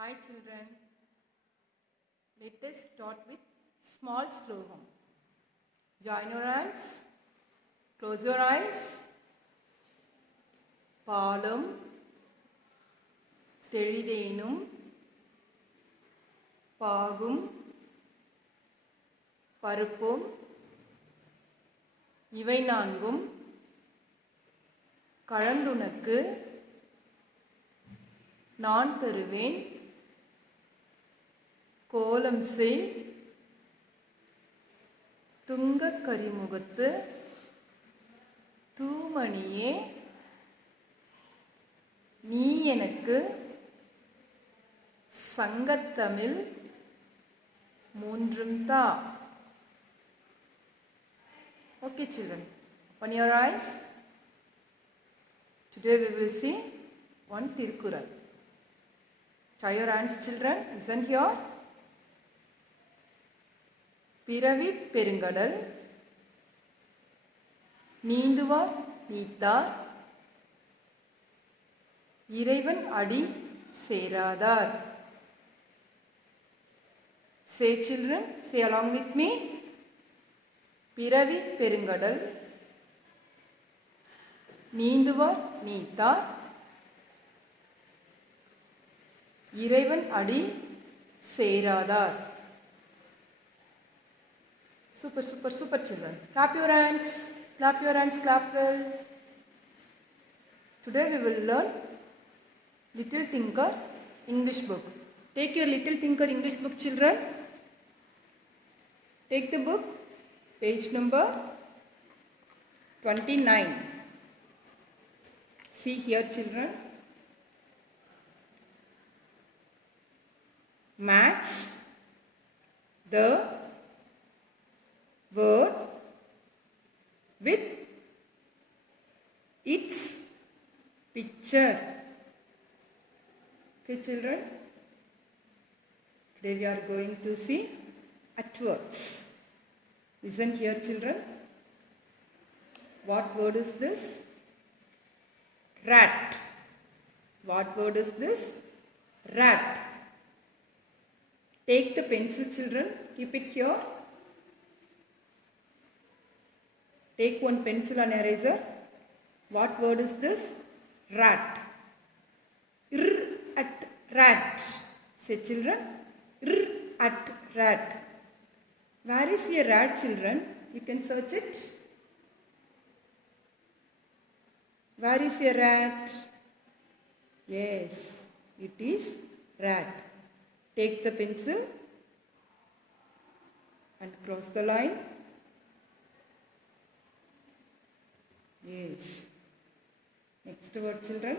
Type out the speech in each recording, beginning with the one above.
Hi children, let us start with small slogan. Join your hands, close your eyes. பாலும் தெளிதேனும் பாகும் பருப்பும் இவை நான்கும் கலந்துனக்கு நான் தருவேன் கோலம் செய் துங்கக் கரிமுகத்து தூமணியே நீ எனக்கு சங்கத்தமிழ் மூன்றும் தா. Okay children, open your eyes. Today we will see one Tirukkural. Try your hands children, listen here. பிறவி பெருங்கடல் நீந்துவார் நீத்தார் இறைவன் அடி சேராதார். Say children, say along with me. பிறவி பெருங்கடல் நீந்துவார் நீத்தார் இறைவன் அடி சேராதார். Super, super, super children. Clap your hands. Clap your hands, clap well. Today we will learn Little Thinker English book. Take your Little Thinker English book children. Take the book, page number 29. See here children. Match the word with its picture. Okay children, today we are going to see adverbs. Listen here children. What word is this? Rat. What word is this? Rat. Take the pencil children, keep it here. Take one pencil and eraser. What word is this? Rat. R at rat. Say children. R at rat. Where is a rat children? You can search it. Where is a rat? Yes, it is rat. Take the pencil and cross the line. Yes. Next word children.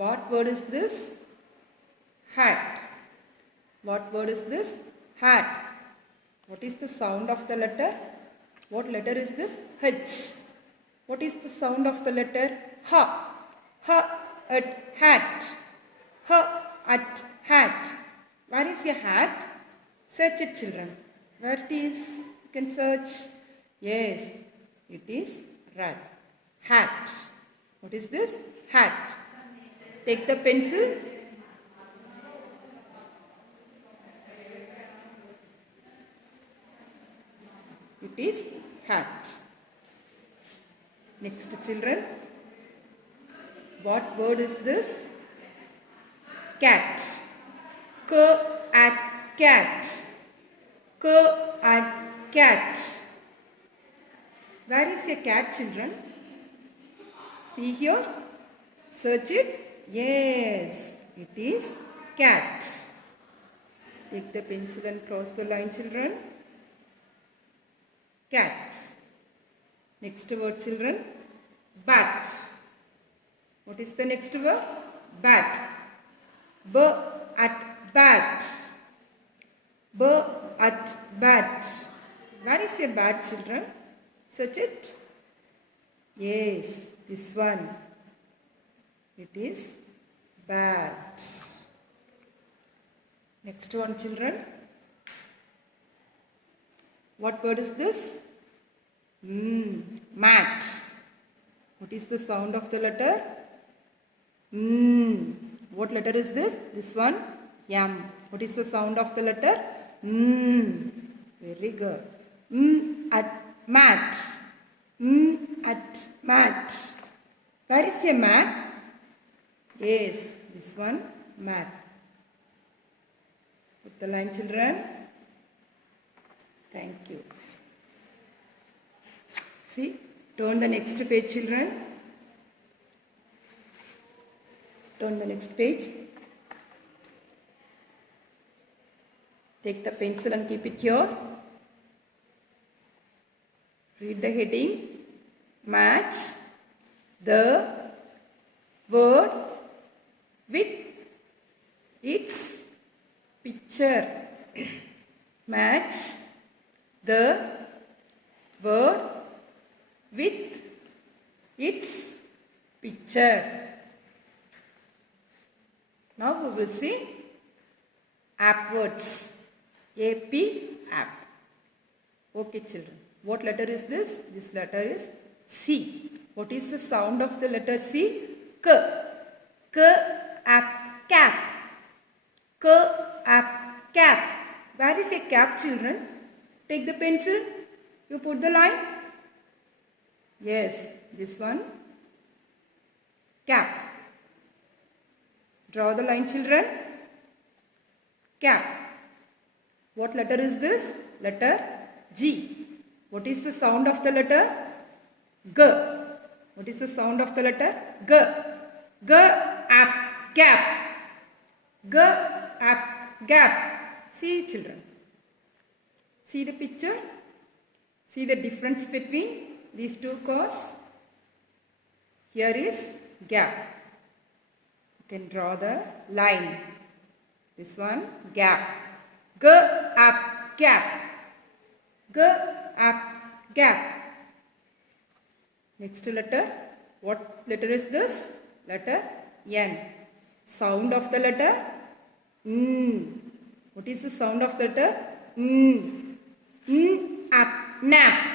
What word is this? Hat. What word is this? Hat. What is the sound of the letter? What letter is this? H. What is the sound of the letter? Ha. Ha at hat. Ha at hat. Where is your hat? Search it children. Where it is? You can search. Yes, it is rat. Hat. What is this? Hat. Take the pencil. It is hat. Next children. What word is this? Cat. K at cat. K at cat. Where is a cat children? See here. Search it. Yes, it is cat. Take the pencil and cross the line children. Cat. Next word children. Bat. What is the next word? Bat. B at bat. B at bat. Where is a bat children? Search it. Yes, this one. It is bat. Next one children. What word is this? Mat. What is the sound of the letter? What letter is this? This one? M. What is the sound of the letter? Very good. At mat. At mat. Where is a mat? Yes, this one, mat. Put the line, children. Thank you. See, turn the next page, children. Turn the next page. Take the pencil and keep it here. Read the heading. Match the word with its picture. Match the word with its picture. Now we will see app words. AP, app. Okay, children. What letter is this? This letter is C. What is the sound of the letter C? K. K, app, cap. K, app, cap. Where is a cap, children? Take the pencil. You put the line. Yes, this one. Cap. Draw the line, children. Cap. What letter is this? Letter G. What is the sound of the letter? G. What is the sound of the letter? G. G, app, gap. G, app, gap. See, children. See the picture? See the difference between these two cores? Here is gap. You can draw the line. This one, gap. G, up, gap. G, up, gap. Next letter. What letter is this? Letter N. Sound of the letter? What is the sound of the letter? Up, nap.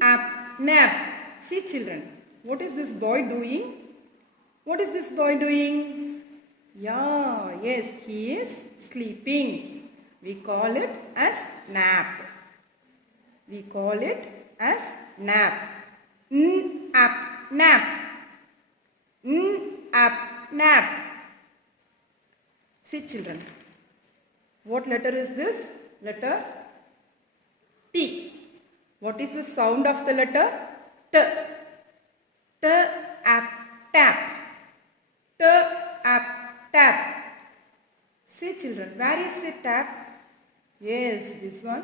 Up, nap. See, children. What is this boy doing? What is this boy doing? Yeah, yes, he is sleeping. We call it as nap. We call it as nap. Up, nap. Up, nap. See, children. What letter is this? Letter T. What is the sound of the letter? T. T, up, tap. T, up, tap. See, children, where is the tap? Yes, this one,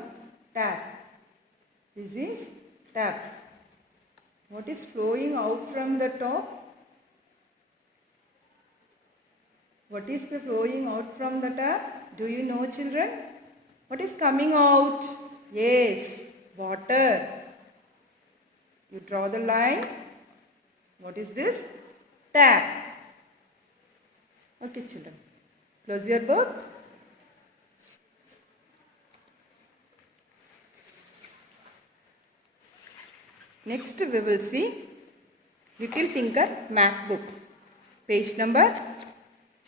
tap. This is tap. What is flowing out from the top? What is the flowing out from the tap? Do you know, children? What is coming out? Yes, water. You draw the line. What is this? Tap. Okay, children. Close your book. Next we will see Little Tinker Math book. Page number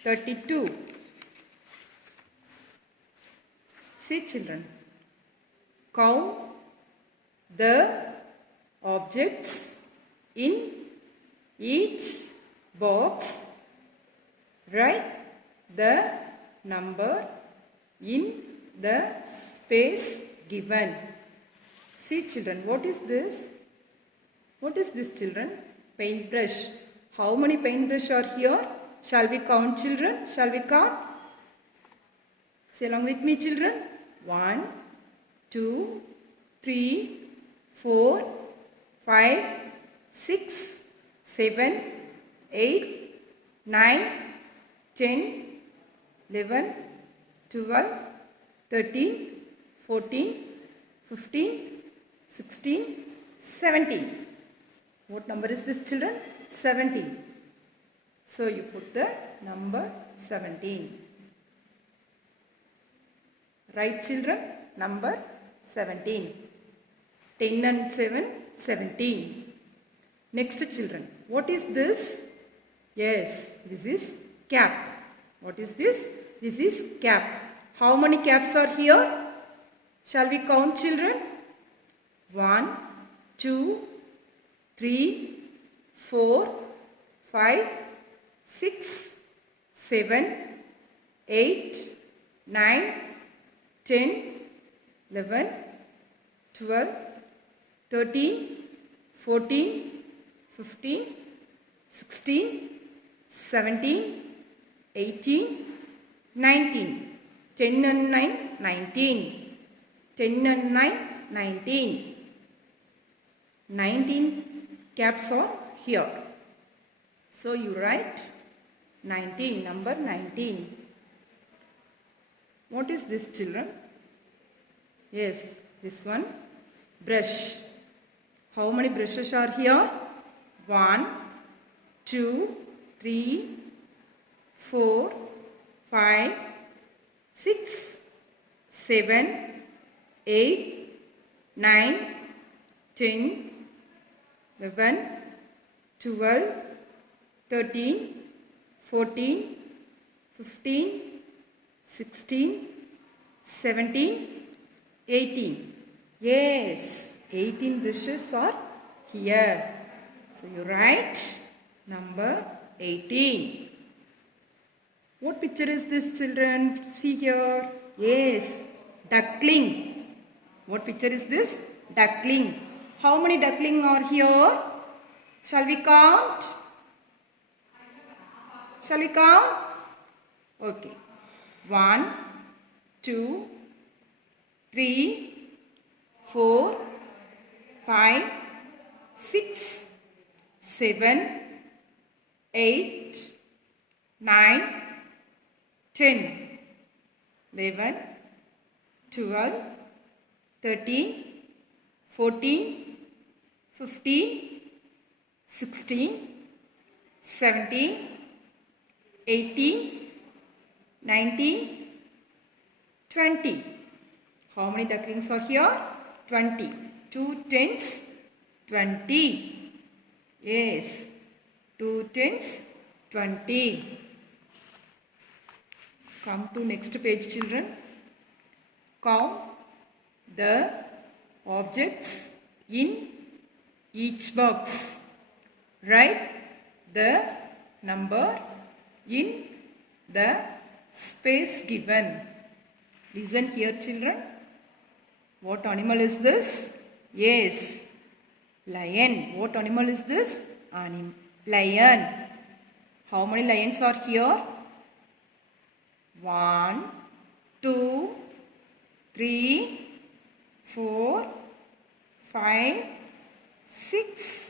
32. See, children. Count the objects in each box. Write the number in the space given. See, children, what is this? What is this, children? Paintbrush. How many paintbrushes are here? Shall we count, children? Shall we count? Say along with me, children. 1, 2, 3, 4, 5, 6, 7, 8, 9, 10, 11, 12, 13, 14, 15, 16, 17. What number is this, children? 17. So you put the number 17. Right, children? Number 17. 10 and 7, 17. Next, children. What is this? Yes, this is cap. What is this? This is cap. How many caps are here? Shall we count, children? 1, 2, 3, 4, 5, 6, 7, 8, 9, 10, 11, 12, 13, 14, 15, 16, 17, 18, 19. 10 and 9, 19. 10 and 9, 19. 19 caps are here. So you write 19, number 19. What is this, children? Yes, this one, brush. How many brushes are here? 1, 2, 3, 4, 5, 6, 7, 8, 9, 10, 11, 12, 13, 14, 15, 16, 17, 18. Yes, 18 brushes are here. So you write number 18. What picture is this, children? See here. Yes, duckling. What picture is this? Duckling. How many duckling are here? Shall we count? Shall we count? Okay. 1, 2, 3, 4, 5, 6, 7, 8, 9, 10, 11, 12, 13, 14, 15, 16, 17, 18, 19, 20. How many ducklings are here? 20. 2 tens, 20. Yes, 2 tens, 20. Come to next page, children. Count the objects in each box. Write the number in the space given. Listen here, children. What animal is this? Yes, lion. What animal is this? Lion. How many lions are here? 1, 2, 3, 4, 5, 6,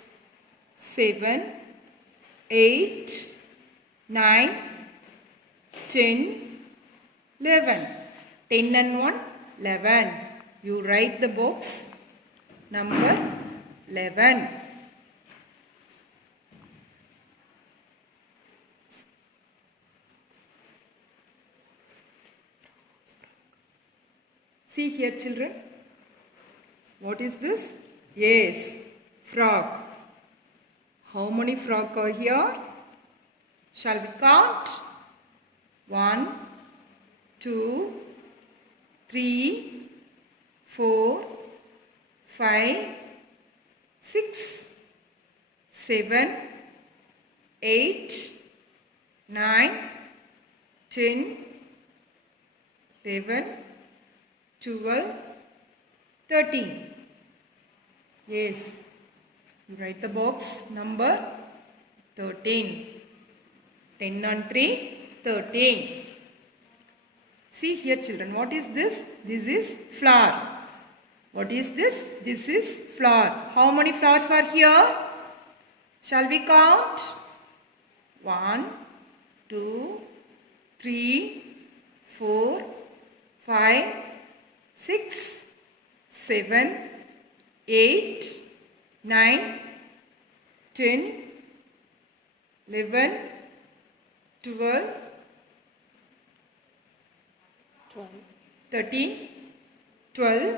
7, 8, 9, 10, 11. 10 and 1, 11. You write the box number 11. See here, children. What is this? Yes, frog. How many frogs are here? Shall we count? 1, 2, 3, 4, 5, 6, 7, 8, 9, 10, 11, 12, 13. Yes, you write the box number 13. 10 on 3, 13. See here, children. What is this? This is flower. What is this? This is flower. How many flowers are here? Shall we count? 1, 2, 3, 4, 5, 6, 7, 8, 9, 10, 11, 12, 13, 12,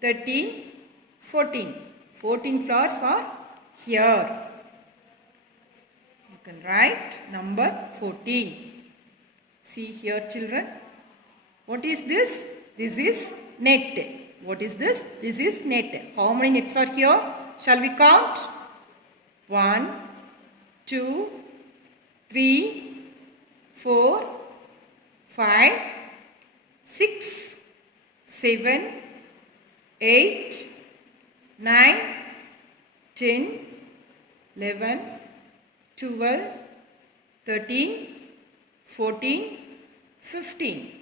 13, 14. 14 flowers are here. You can write number 14. See here, children. What is this? This is net. What is this? This is net. How many nets are here? Shall we count? 1, 2, 3, 4, 5, 6, 7, 8, 9, 10, 11, 12, 13, 14, 15.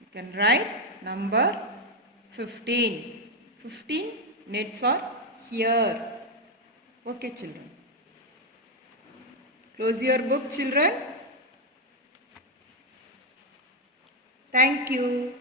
You can write number 15. 15 nets are here. Okay, children. Close your book, children. Thank you.